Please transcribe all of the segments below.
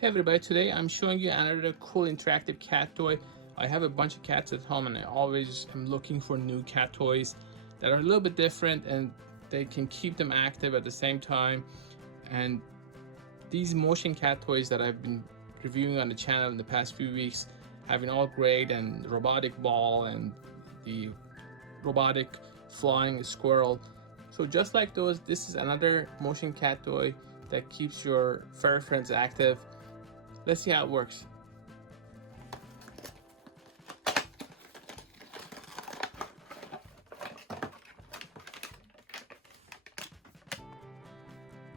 Hey everybody, today I'm showing you another cool interactive cat toy. I have a bunch of cats at home and I always am looking for new cat toys that are a little bit different and they can keep them active at the same time. And these motion cat toys that I've been reviewing on the channel in the past few weeks have been all great, and the robotic ball and the robotic flying squirrel. So just like those, this is another motion cat toy that keeps your fur friends active. Let's see how it works.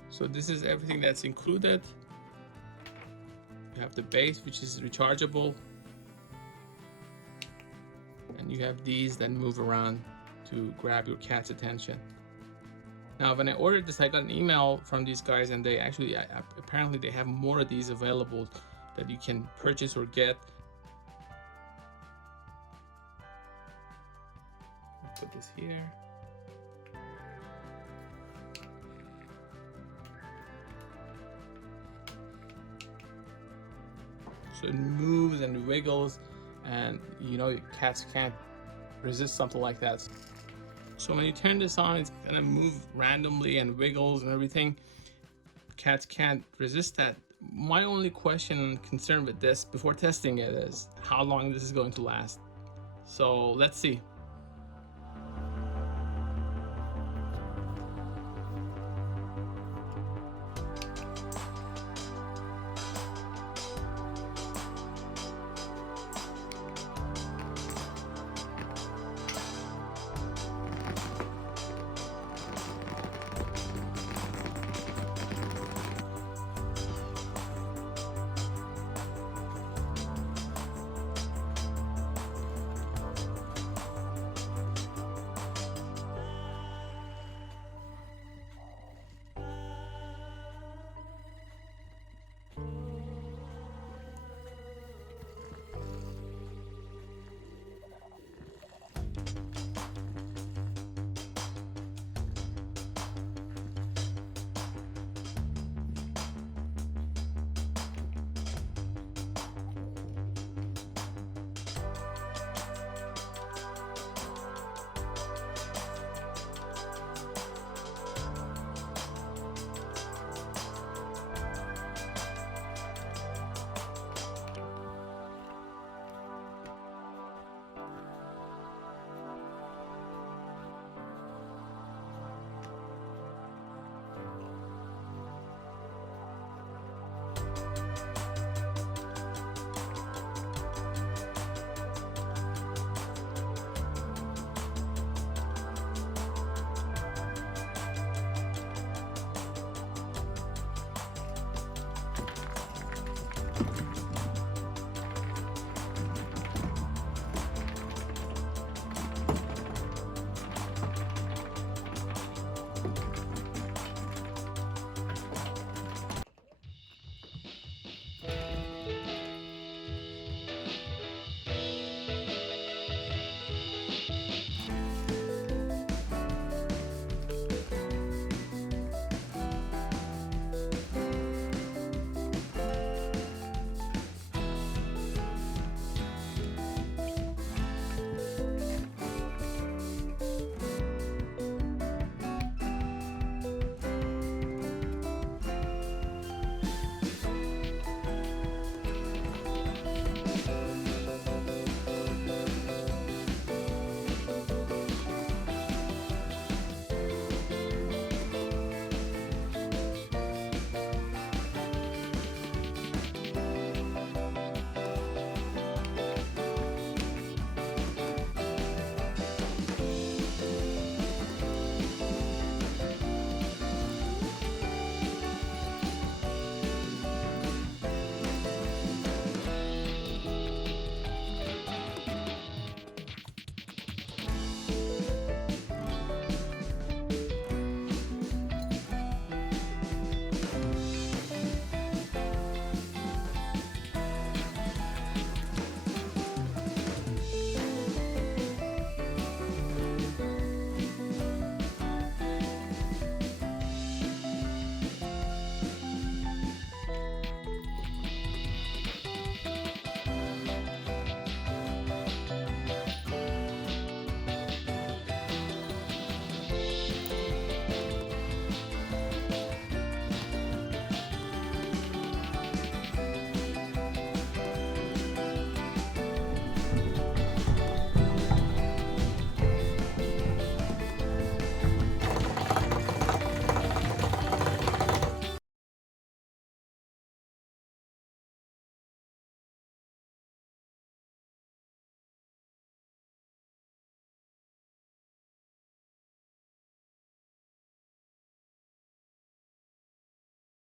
So this is everything that's included. You have the base, which is rechargeable, and you have these that move around to grab your cat's attention. Now, when I ordered this, I got an email from these guys, and they actually, apparently they have more of these available that you can purchase or get. I'll put this here. So it moves and wiggles, and you know, cats can't resist something like that. So when you turn this on, it's gonna move randomly and wiggles and everything. Cats can't resist that. My only question and concern with this before testing it is how long this is going to last. So let's see.